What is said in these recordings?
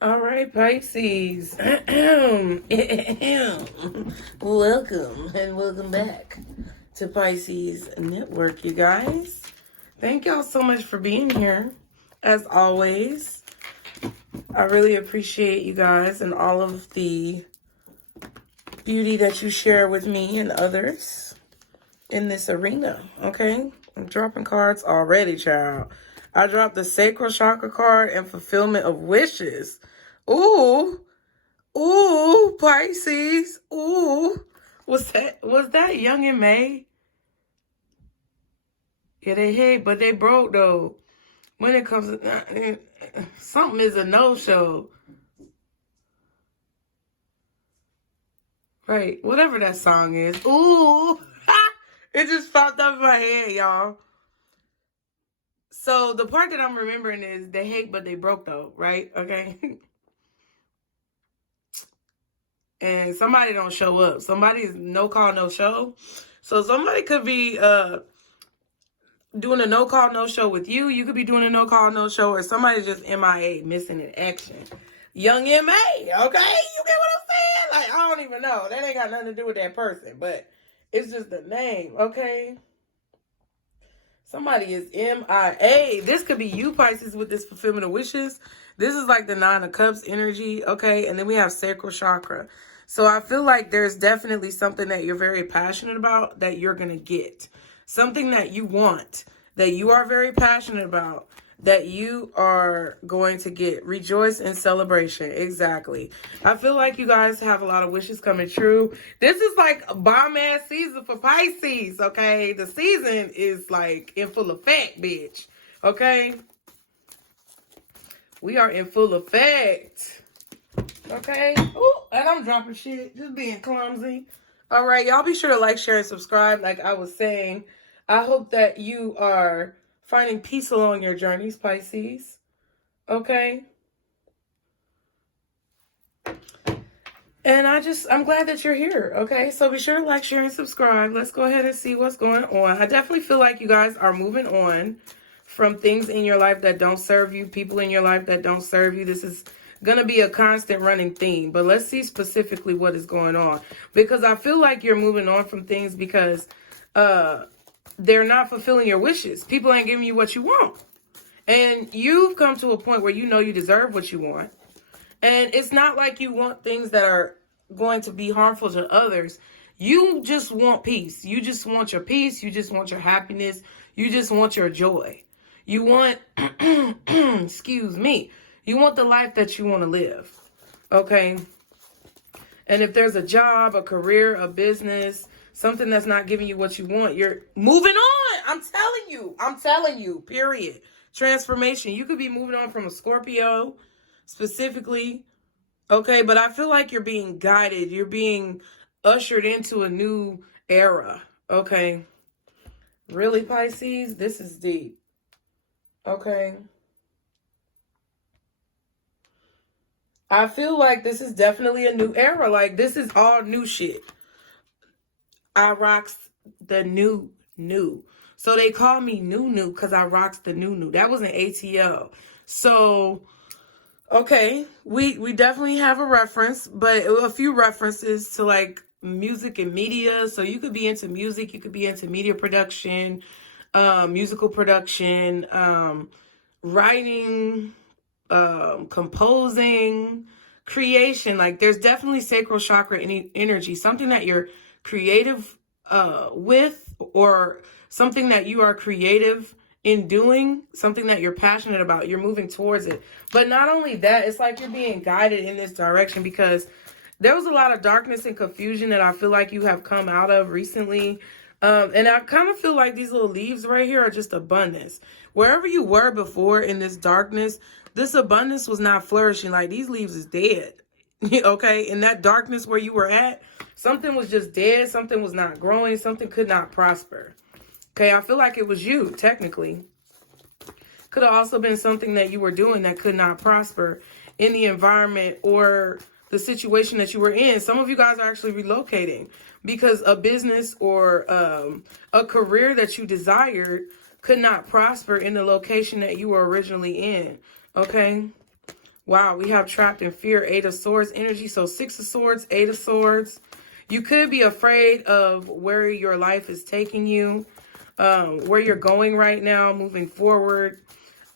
All right, Pisces. Welcome and welcome back to Pisces Network, you guys. Thank y'all so much for being here. As always, I really appreciate you guys and all of the beauty that you share with me and others in this arena, okay? I'm dropping cards already, child. I dropped the Sacral Chakra card and Fulfillment of Wishes. Ooh, Pisces. Ooh, was that Young and May? Yeah, they hate, but they broke though. When it comes to something is a no-show. Right, whatever that song is. Ooh, it just popped up in my head, y'all. So the part that I'm remembering is they hate, but they broke though, right? Okay. And somebody don't show up. Somebody's no call, no show. So somebody could be doing a no call, no show with you. You could be doing a no call, no show, or somebody's just MIA, missing in action. Young MA, okay? You get what I'm saying? Like, I don't even know. That ain't got nothing to do with that person, but it's just the name, okay? Somebody is MIA. This could be you, Pisces, with this fulfillment of wishes. This is like the Nine of Cups energy, okay? And then we have Sacral Chakra. So I feel like there's definitely something that you're very passionate about that you're going to get. Something that you want, that you are very passionate about, that you are going to get. Rejoice in celebration. Exactly. I feel like you guys have a lot of wishes coming true. This is like a bomb-ass season for Pisces, okay? The season is like in full effect, bitch. Okay? We are in full effect. Okay? Ooh, and I'm dropping shit. Just being clumsy. All right, y'all be sure to like, share, and subscribe. Like I was saying, I hope that you are finding peace along your journeys, Pisces. Okay? And I'm glad that you're here. Okay? So be sure to like, share, and subscribe. Let's go ahead and see what's going on. I definitely feel like you guys are moving on from things in your life that don't serve you, people in your life that don't serve you. This is going to be a constant running theme. But let's see specifically what is going on. Because I feel like you're moving on from things because they're not fulfilling your wishes. People ain't giving you what you want. And you've come to a point where you know you deserve what you want. And it's not like you want things that are going to be harmful to others. You just want peace. You just want your peace. You just want your happiness. You just want your joy. You want, excuse me, you want the life that you want to live. Okay? And if there's a job, a career, a business, something that's not giving you what you want, you're moving on. I'm telling you, period. Transformation. You could be moving on from a Scorpio specifically. Okay, but I feel like you're being guided. You're being ushered into a new era. Okay. Really, Pisces? This is deep. Okay. I feel like this is definitely a new era. Like, this is all new shit. I rocks the new. So they call me new because I rocks the new. That was an ATL. So, okay, we definitely have a reference, but a few references to like music and media. So you could be into music, you could be into media production, musical production, writing, composing, creation. Like there's definitely sacral chakra energy, something that you're creative with, or something that you are creative in doing, something that you're passionate about. You're moving towards it. But not only that, it's like you're being guided in this direction because there was a lot of darkness and confusion that I feel like you have come out of recently. And I kind of feel like these little leaves right here are just abundance. Wherever you were before in this darkness, this abundance was not flourishing. Like these leaves is dead. Okay, in that darkness where you were at, something was just dead. Something was not growing. Something could not prosper. Okay, I feel like it was you, technically. Could have also been something that you were doing that could not prosper in the environment or the situation that you were in. Some of you guys are actually relocating because a business or a career that you desired could not prosper in the location that you were originally in. Okay, Wow, we have trapped in fear, 8 of Swords energy. So 6 of Swords, 8 of Swords. You could be afraid of where your life is taking you, where you're going right now, moving forward.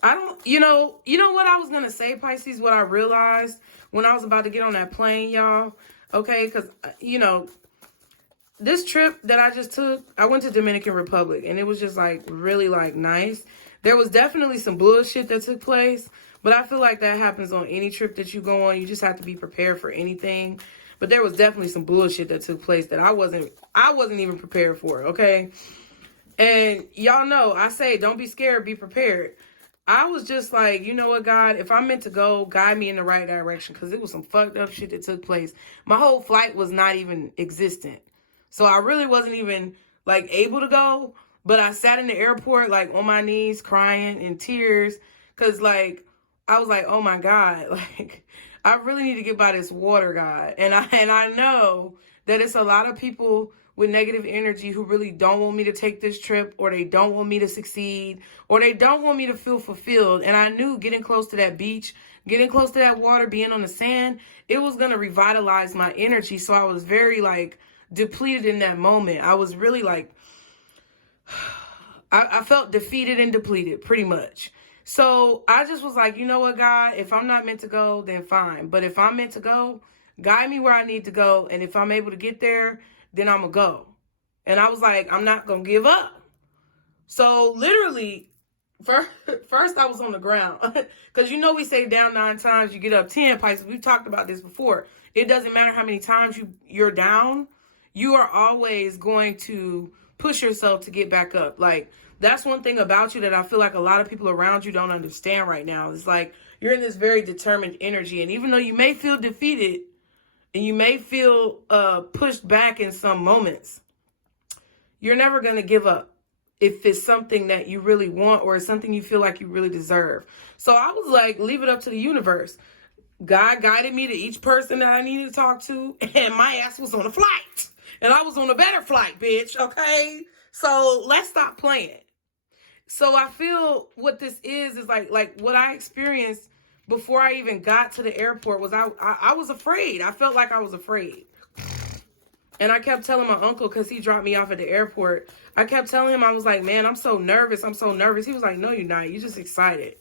I don't, you know what I was going to say, Pisces, what I realized when I was about to get on that plane, y'all. Okay, because, this trip that I just took, I went to Dominican Republic, and it was just, like, really, like, nice. There was definitely some bullshit that took place, but I feel like that happens on any trip that you go on. You just have to be prepared for anything. But there was definitely some bullshit that took place that I wasn't even prepared for, okay? And y'all know, I say, don't be scared, be prepared. I was just like, you know what, God, if I'm meant to go, guide me in the right direction, because it was some fucked up shit that took place. My whole flight was not even existent. So I really wasn't even, like, able to go. But I sat in the airport, like, on my knees, crying in tears. Because, like, I was like, oh, my God. Like, I really need to get by this water, God. And I know that it's a lot of people with negative energy who really don't want me to take this trip, or they don't want me to succeed, or they don't want me to feel fulfilled. And I knew getting close to that beach, getting close to that water, being on the sand, it was going to revitalize my energy. So I was very, like, depleted in that moment. I was really, like, I felt defeated and depleted, pretty much. So I just was like, you know what, God, if I'm not meant to go, then fine. But if I'm meant to go, guide me where I need to go. And if I'm able to get there, then I'm going to go. And I was like, I'm not going to give up. So literally, first I was on the ground. Because we say down 9 times, you get up 10, Pisces. We've talked about this before. It doesn't matter how many times you're down. You are always going to push yourself to get back up. Like, that's one thing about you that I feel like a lot of people around you don't understand right now. It's like you're in this very determined energy. And even though you may feel defeated and you may feel pushed back in some moments, you're never going to give up if it's something that you really want or it's something you feel like you really deserve. So I was like, leave it up to the universe. God guided me to each person that I needed to talk to, and my ass was on a flight. And I was on a better flight, bitch, okay? So let's stop playing. So I feel what this is like what I experienced before I even got to the airport was I was afraid. I felt like I was afraid. And I kept telling my uncle, because he dropped me off at the airport, I kept telling him, I was like, man, I'm so nervous. I'm so nervous. He was like, no, you're not. You're just excited.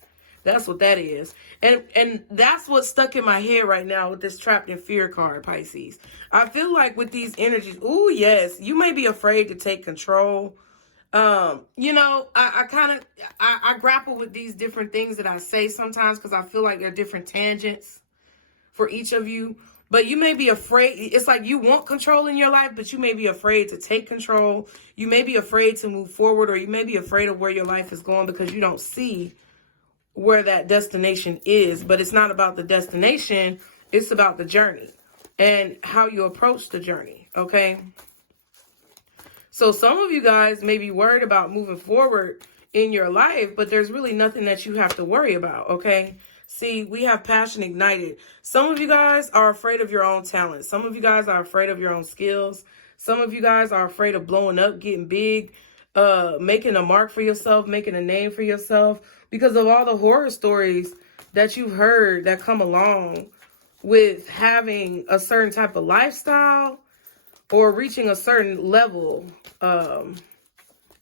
That's what that is. And that's what's stuck in my head right now with this trapped in fear card, Pisces. I feel like with these energies, ooh, yes, you may be afraid to take control. I grapple with these different things that I say sometimes because I feel like they're different tangents for each of you. But you may be afraid. It's like you want control in your life, but you may be afraid to take control. You may be afraid to move forward, or you may be afraid of where your life is going because you don't see where that destination is. But it's not about the destination. It's about the journey and how you approach the journey. Okay. So some of you guys may be worried about moving forward in your life, but there's really nothing that you have to worry about. Okay. See, we have passion ignited. Some of you guys are afraid of your own talent. Some of you guys are afraid of your own skills. Some of you guys are afraid of blowing up, getting big, making a mark for yourself, making a name for yourself because of all the horror stories that you've heard that come along with having a certain type of lifestyle or reaching a certain level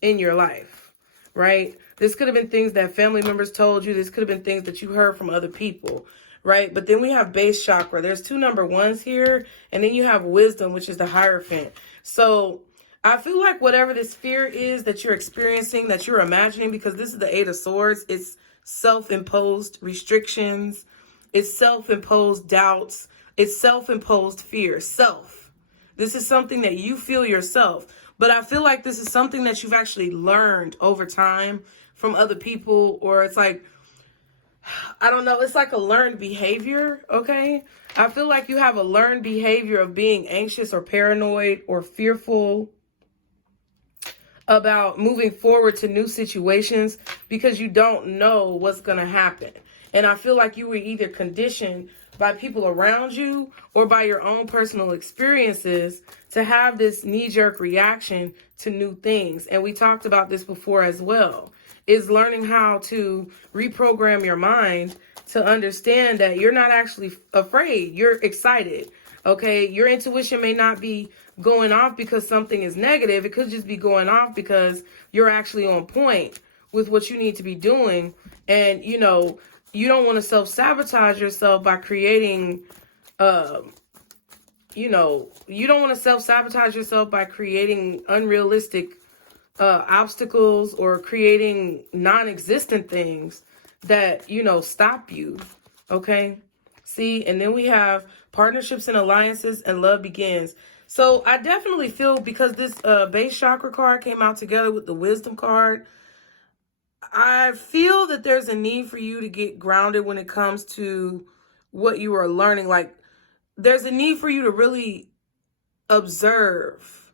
in your life, right? This could have been things that family members told you. This could have been things that you heard from other people, right? But then we have base chakra. There's 2 number 1s here. And then you have wisdom, which is the Hierophant. So I feel like whatever this fear is that you're experiencing, that you're imagining, because this is the 8 of Swords, it's self-imposed restrictions. It's self-imposed doubts. It's self-imposed fear. This is something that you feel yourself. But I feel like this is something that you've actually learned over time from other people, or it's like, I don't know, it's like a learned behavior, okay? I feel like you have a learned behavior of being anxious or paranoid or fearful about moving forward to new situations because you don't know what's going to happen. And I feel like you were either conditioned by people around you or by your own personal experiences to have this knee-jerk reaction to new things. And we talked about this before as well. is learning how to reprogram your mind to understand that you're not actually afraid. You're excited. Okay, your intuition may not be going off because something is negative. It could just be going off because you're actually on point with what you need to be doing. And, you know, you don't want to self-sabotage yourself by creating, you know, you don't want to self-sabotage yourself by creating unrealistic obstacles or creating non-existent things that, you know, stop you. Okay. See, and then we have partnerships and alliances and love begins. So I definitely feel, because this base chakra card came out together with the wisdom card, I feel that there's a need for you to get grounded when it comes to what you are learning. Like, there's a need for you to really observe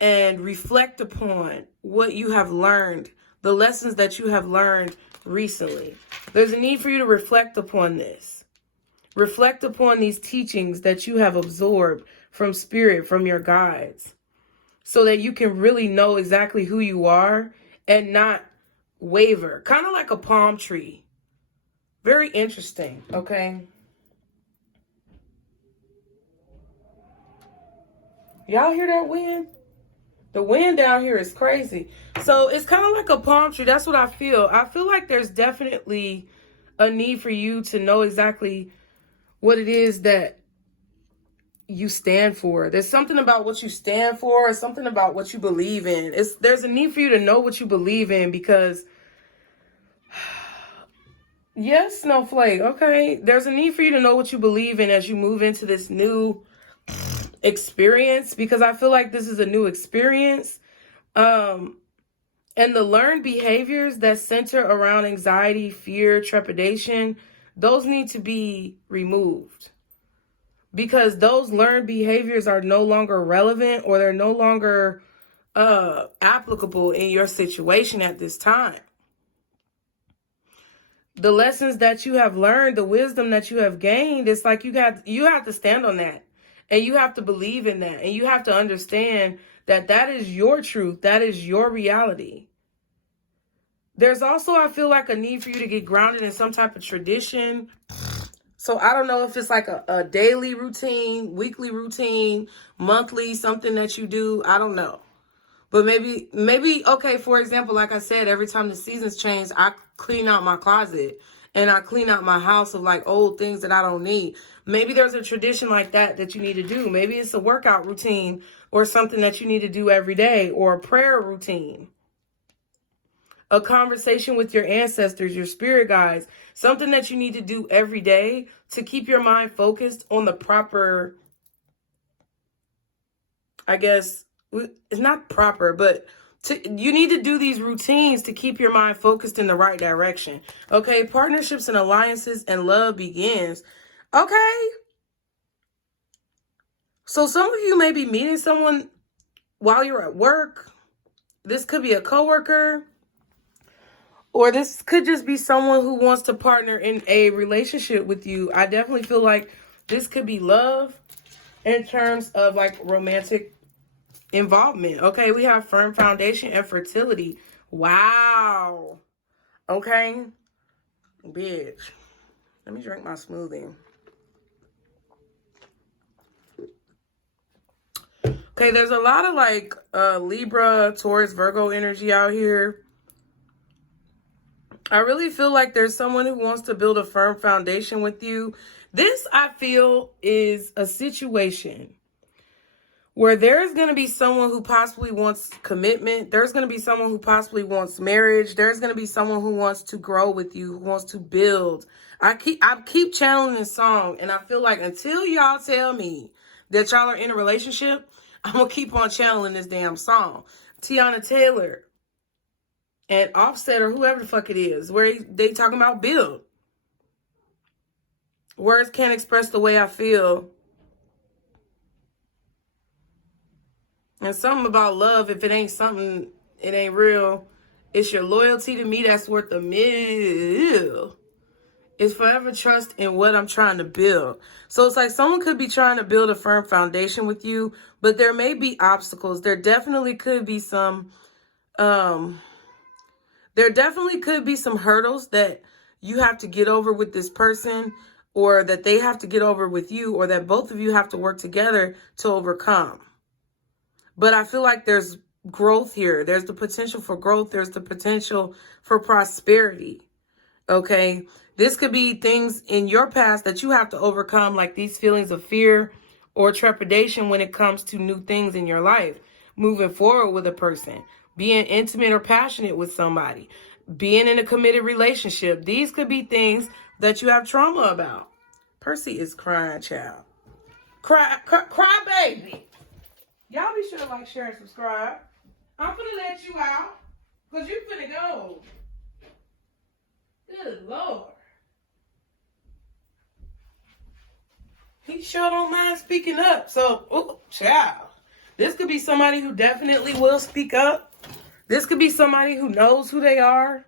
and reflect upon what you have learned, the lessons that you have learned recently. There's a need for you to reflect upon this. Reflect upon these teachings that you have absorbed from spirit, from your guides, so that you can really know exactly who you are and not waver. Kind of like a palm tree. Very interesting, okay? Y'all hear that wind? The wind down here is crazy. So it's kind of like a palm tree. That's what I feel. I feel like there's definitely a need for you to know exactly what it is that you stand for. There's something about what you stand for, or something about what you believe in. There's a need for you to know what you believe in, because yes, Snowflake, okay, there's a need for you to know what you believe in as you move into this new experience, because I feel like this is a new experience. And the learned behaviors that center around anxiety, fear, trepidation, those need to be removed, because those learned behaviors are no longer relevant, or they're no longer applicable in your situation at this time. The lessons that you have learned, the wisdom that you have gained, it's like you have to stand on that, and you have to believe in that, and you have to understand that that is your truth, that is your reality. There's also, I feel like, a need for you to get grounded in some type of tradition. So I don't know if it's like a daily routine, weekly routine, monthly, something that you do. I don't know. But maybe, okay, for example, like I said, every time the seasons change, I clean out my closet and I clean out my house of like old things that I don't need. Maybe there's a tradition like that you need to do. Maybe it's a workout routine or something that you need to do every day, or a prayer routine. A conversation with your ancestors, your spirit guides, something that you need to do every day to keep your mind focused on the proper, I guess, it's not proper, but you need to do these routines to keep your mind focused in the right direction. Okay, partnerships and alliances and love begins. Okay. So some of you may be meeting someone while you're at work. This could be a coworker. Or this could just be someone who wants to partner in a relationship with you. I definitely feel like this could be love in terms of like romantic involvement. Okay, we have firm foundation and fertility. Wow. Okay. Bitch. Let me drink my smoothie. Okay, there's a lot of like Libra, Taurus, Virgo energy out here. I really feel like there's someone who wants to build a firm foundation with you. This, I feel, is a situation where there's going to be someone who possibly wants commitment. There's going to be someone who possibly wants marriage. There's going to be someone who wants to grow with you, who wants to build. I keep channeling this song, and I feel like until y'all tell me that y'all are in a relationship, I'm going to keep on channeling this damn song. Tiana Taylor and Offset, or whoever the fuck it is, where they talking about build. Words can't express the way I feel. And something about love, if it ain't something, it ain't real. It's your loyalty to me that's worth a meal. It's forever trust in what I'm trying to build. So it's like someone could be trying to build a firm foundation with you, but there may be obstacles. There definitely could be some, There definitely could be some hurdles that you have to get over with this person, or that they have to get over with you, or that both of you have to work together to overcome. But I feel like there's growth here. There's the potential for growth. There's the potential for prosperity. Okay? This could be things in your past that you have to overcome, like these feelings of fear or trepidation when it comes to new things in your life. Moving forward with a person, being intimate or passionate with somebody, being in a committed relationship. These could be things that you have trauma about. Percy is crying, child. Cry, baby. Y'all be sure to like, share, and subscribe. I'm finna let you out, because you finna go. Good Lord. He sure don't mind speaking up. So, oh, child. This could be somebody who definitely will speak up. This could be somebody who knows who they are.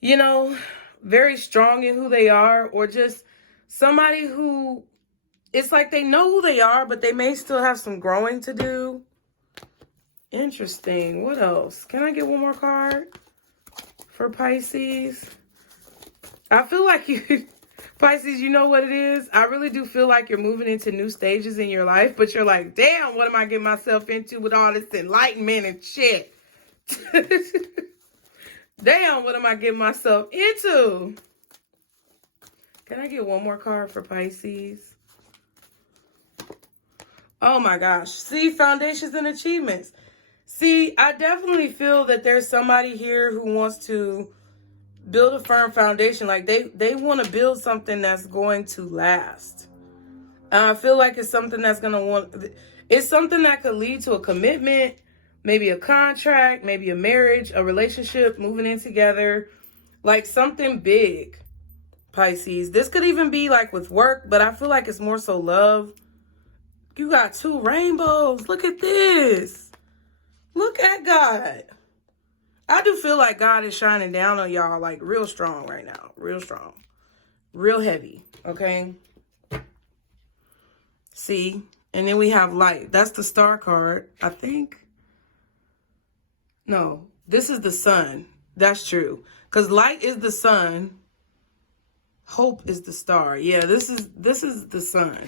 You know, very strong in who they are. Or just somebody who, it's like they know who they are, but they may still have some growing to do. Interesting. What else? Can I get one more card for Pisces? I feel like you, Pisces, you know what it is? I really do feel like you're moving into new stages in your life, but you're like, damn, what am I getting myself into with all this enlightenment and shit? Damn, what am I getting myself into? Can I get one more card for Pisces? Oh my gosh. See, foundations and achievements. See, I definitely feel that there's somebody here who wants to build a firm foundation. Like they want to build something that's going to last. And I feel like it's something that's going to it's something that could lead to a commitment, maybe a contract, maybe a marriage, a relationship, moving in together, like something big, Pisces. This could even be like with work, but I feel like it's more so love. You got 2 rainbows. Look at this. Look at God. I do feel like God is shining down on y'all like real strong right now. Real strong. Real heavy. Okay. See? And then we have light. That's the star card, I think. No, this is the sun. That's true. Because light is the sun. Hope is the star. Yeah, this is the sun.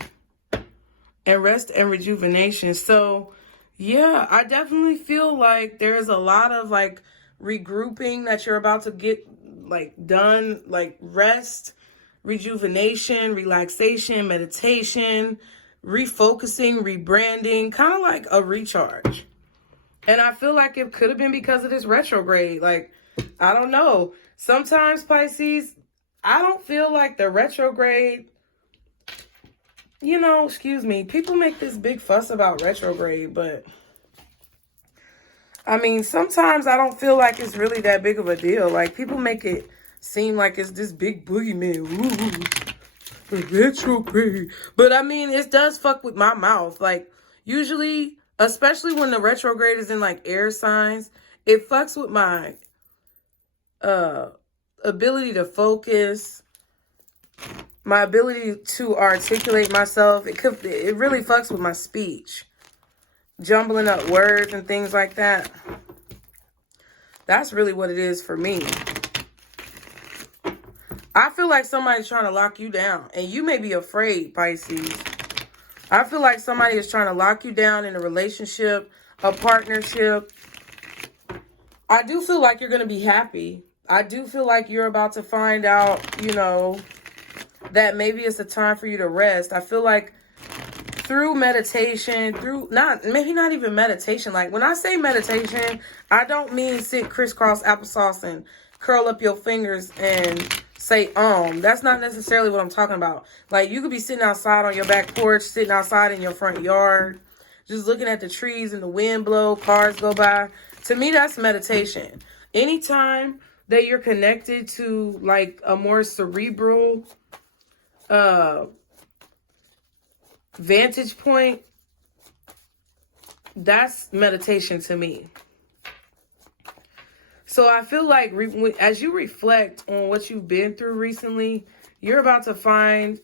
And rest and rejuvenation. So, yeah, I definitely feel like there's a lot of like regrouping that you're about to get like done, like rest, rejuvenation, relaxation, meditation, refocusing, rebranding, kind of like a recharge. And I feel like it could have been because of this retrograde. Like, I don't know. Sometimes, Pisces, I don't feel like the retrograde, you know, excuse me, people make this big fuss about retrograde, but I mean, sometimes I don't feel like it's really that big of a deal. Like, people make it seem like it's this big boogeyman. Ooh, retrograde. But I mean, it does fuck with my mouth. Like, usually, especially when the retrograde is in like air signs, it fucks with my ability to focus, my ability to articulate myself. It really fucks with my speech. Jumbling up words and things like that. That's really what it is for me. I feel like somebody's trying to lock you down. And you may be afraid, Pisces. I feel like somebody is trying to lock you down in a relationship, a partnership. I do feel like you're going to be happy. I do feel like you're about to find out, you know, that maybe it's a time for you to rest. I feel like through meditation, maybe not even meditation. Like, when I say meditation, I don't mean sit crisscross applesauce and curl up your fingers and say, That's not necessarily what I'm talking about. Like, you could be sitting outside on your back porch, sitting outside in your front yard, just looking at the trees and the wind blow, cars go by. To me, that's meditation. Anytime that you're connected to, like, a more cerebral, vantage point, that's meditation to me. So I feel like as you reflect on what you've been through recently, you're about to find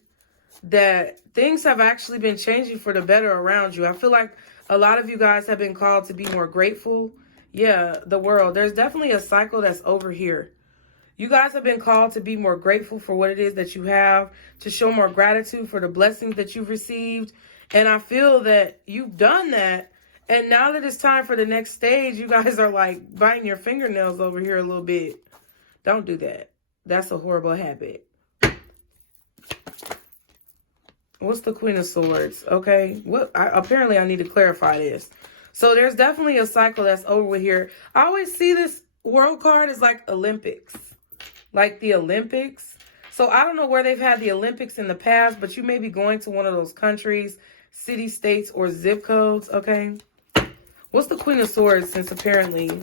that things have actually been changing for the better around you. I feel like a lot of you guys have been called to be more grateful. Yeah, the world. There's definitely a cycle that's over here. You guys have been called to be more grateful for what it is that you have, to show more gratitude for the blessings that you've received. And I feel that you've done that. And now that it's time for the next stage, you guys are like biting your fingernails over here a little bit. Don't do that. That's a horrible habit. What's the Queen of Swords? Okay. Apparently I need to clarify this. So there's definitely a cycle that's over with here. I always see this world card as like Olympics. Like the Olympics. So I don't know where they've had the Olympics in the past, but you may be going to one of those countries, city, states, or zip codes, okay? What's the Queen of Swords, since apparently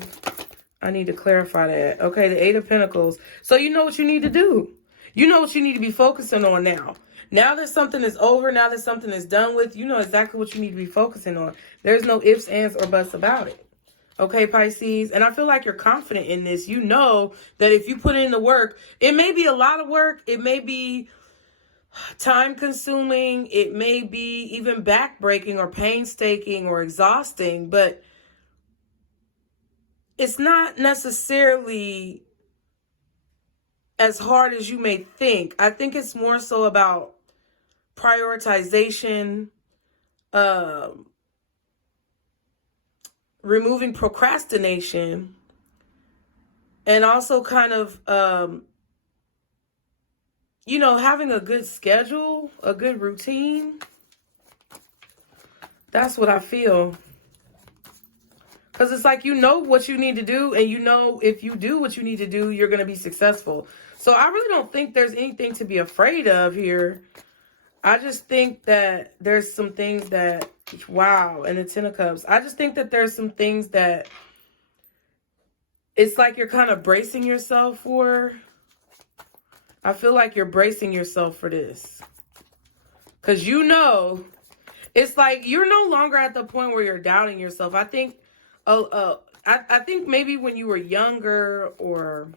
I need to clarify that. Okay, the Eight of Pentacles. So you know what you need to do. You know what you need to be focusing on now. Now that something is over, now that something is done with, you know exactly what you need to be focusing on. There's no ifs, ands, or buts about it. Okay, Pisces? And I feel like you're confident in this. You know that if you put in the work, it may be a lot of work. It may be time consuming. It may be even backbreaking or painstaking or exhausting, but it's not necessarily as hard as you may think. I think it's more so about prioritization, removing procrastination, and also kind of, you know, having a good schedule, a good routine. That's what I feel. Because it's like, you know what you need to do, and you know if you do what you need to do, you're going to be successful. So I really don't think there's anything to be afraid of here. I just think that there's some things that, wow, and the Ten of Cups. I just think that there's some things that it's like you're kind of bracing yourself for. I feel like you're bracing yourself for this. Because you know, it's like you're no longer at the point where you're doubting yourself. I think, I think maybe when you were younger or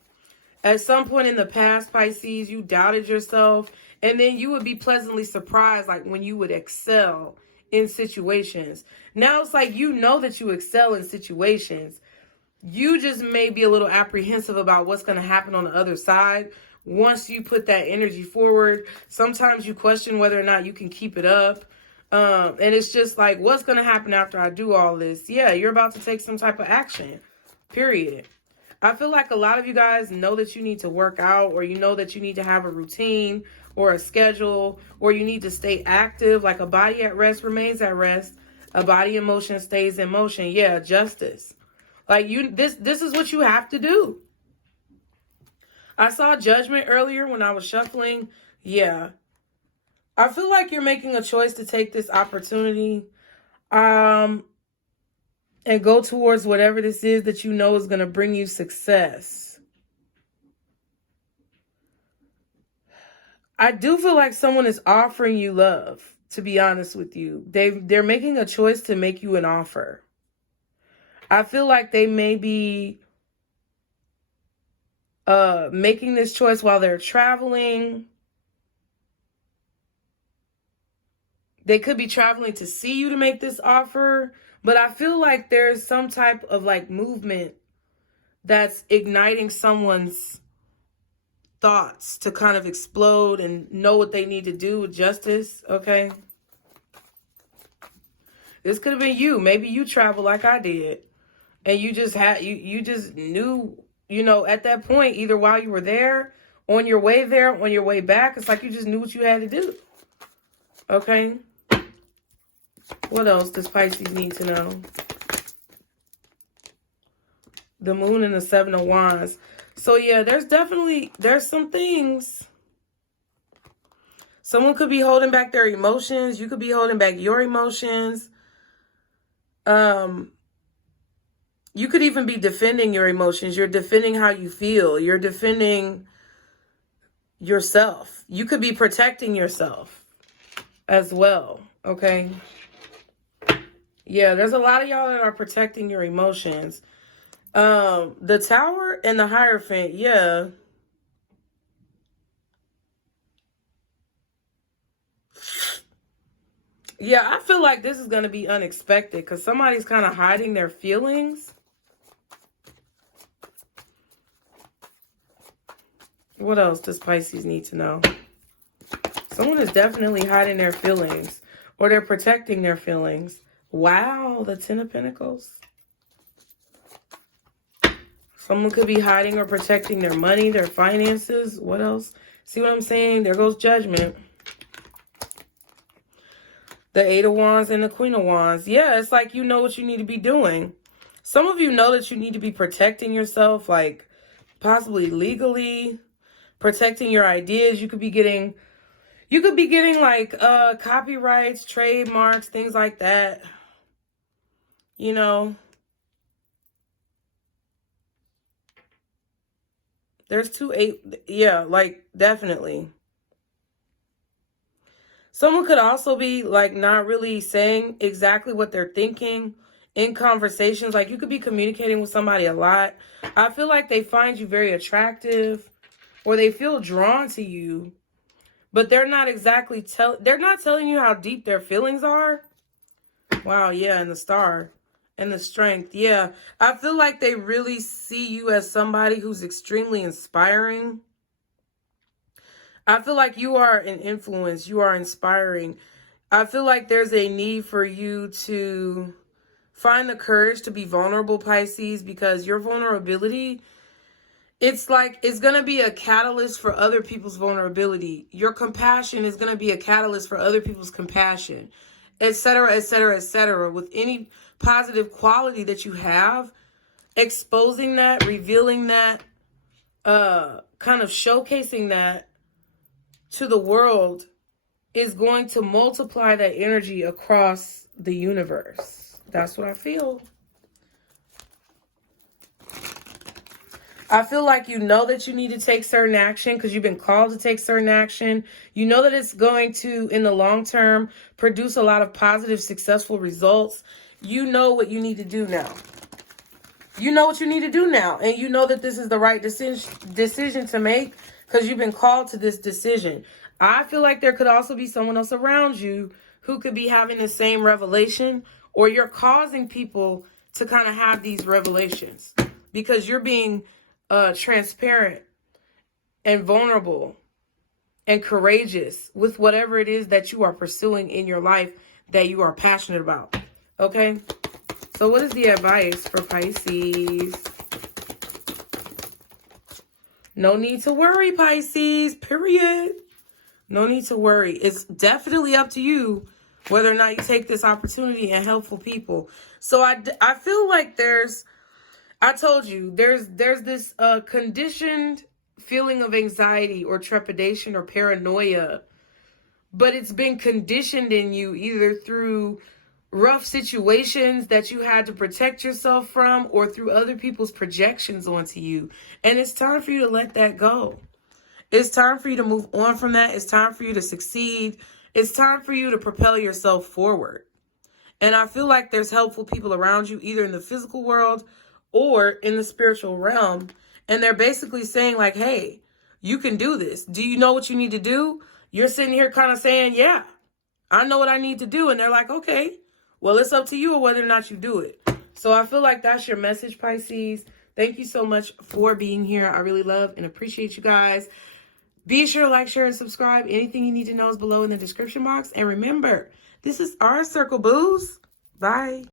at some point in the past, Pisces, you doubted yourself. And then you would be pleasantly surprised, like when you would excel in situations. Now it's like you know that you excel in situations. You just may be a little apprehensive about what's going to happen on the other side. Once you put that energy forward, sometimes you question whether or not you can keep it up. And it's just like, what's going to happen after I do all this? Yeah, you're about to take some type of action, period. I feel like a lot of you guys know that you need to work out, or you know that you need to have a routine or a schedule, or you need to stay active. Like a body at rest remains at rest. A body in motion stays in motion. Yeah, justice. Like this is what you have to do. I saw Judgment earlier when I was shuffling. Yeah. I feel like you're making a choice to take this opportunity and go towards whatever this is that you know is going to bring you success. I do feel like someone is offering you love, to be honest with you. They're making a choice to make you an offer. I feel like they may be making this choice while they're traveling. They could be traveling to see you to make this offer. But I feel like there's some type of like movement that's igniting someone's thoughts to kind of explode and know what they need to do with justice, okay? This could have been you. Maybe you travel like I did. And you just had you just knew, you know, at that point, either while you were there, on your way there, on your way back, it's like you just knew what you had to do. Okay? What else does Pisces need to know? The Moon and the Seven of Wands. So yeah, there's some things. Someone could be holding back their emotions. You could be holding back your emotions. You could even be defending your emotions. You're defending how you feel. You're defending yourself. You could be protecting yourself as well, okay? Yeah, there's a lot of y'all that are protecting your emotions. The Tower and the Hierophant, yeah. Yeah, I feel like this is going to be unexpected because somebody's kind of hiding their feelings. What else does Pisces need to know? Someone is definitely hiding their feelings, or they're protecting their feelings. Wow, the Ten of Pentacles. Someone could be hiding or protecting their money, their finances. What else? See what I'm saying? There goes Judgment. The Eight of Wands and the Queen of Wands. Yeah, it's like you know what you need to be doing. Some of you know that you need to be protecting yourself, like possibly legally, protecting your ideas. You could be getting like copyrights, trademarks, things like that. You know. There's 2-8. Yeah, like definitely. Someone could also be like not really saying exactly what they're thinking in conversations. Like you could be communicating with somebody a lot. I feel like they find you very attractive, or they feel drawn to you, but they're not exactly they're not telling you how deep their feelings are. Wow, yeah, and the Star and the Strength. Yeah, I feel like they really see you as somebody who's extremely inspiring. I feel like you are an influence. You are inspiring. I feel like there's a need for you to find the courage to be vulnerable, Pisces, because your vulnerability, it's like it's going to be a catalyst for other people's vulnerability. Your compassion is going to be a catalyst for other people's compassion, etc., etc., etc. With any positive quality that you have, exposing that, revealing that, kind of showcasing that to the world is going to multiply that energy across the universe. That's what I feel. I feel like you know that you need to take certain action because you've been called to take certain action. You know that it's going to, in the long term, produce a lot of positive, successful results. You know what you need to do now. You know what you need to do now. And you know that this is the right decision to make because you've been called to this decision. I feel like there could also be someone else around you who could be having the same revelation, or you're causing people to kind of have these revelations because you're being transparent and vulnerable and courageous with whatever it is that you are pursuing in your life that you are passionate about. Okay? So what is the advice for Pisces? No need to worry, Pisces, period. No need to worry. It's definitely up to you whether or not you take this opportunity and helpful people. So I feel like I told you, there's this conditioned feeling of anxiety or trepidation or paranoia, but it's been conditioned in you either through rough situations that you had to protect yourself from or through other people's projections onto you. And it's time for you to let that go. It's time for you to move on from that. It's time for you to succeed. It's time for you to propel yourself forward. And I feel like there's helpful people around you, either in the physical world or in the spiritual realm. And they're basically saying like, hey, you can do this. Do you know what you need to do? You're sitting here kind of saying, yeah, I know what I need to do. And they're like, okay, well, it's up to you whether or not you do it. So I feel like that's your message, Pisces. Thank you so much for being here. I really love and appreciate you guys. Be sure to like, share, and subscribe. Anything you need to know is below in the description box. And remember, this is our circle, booze. Bye.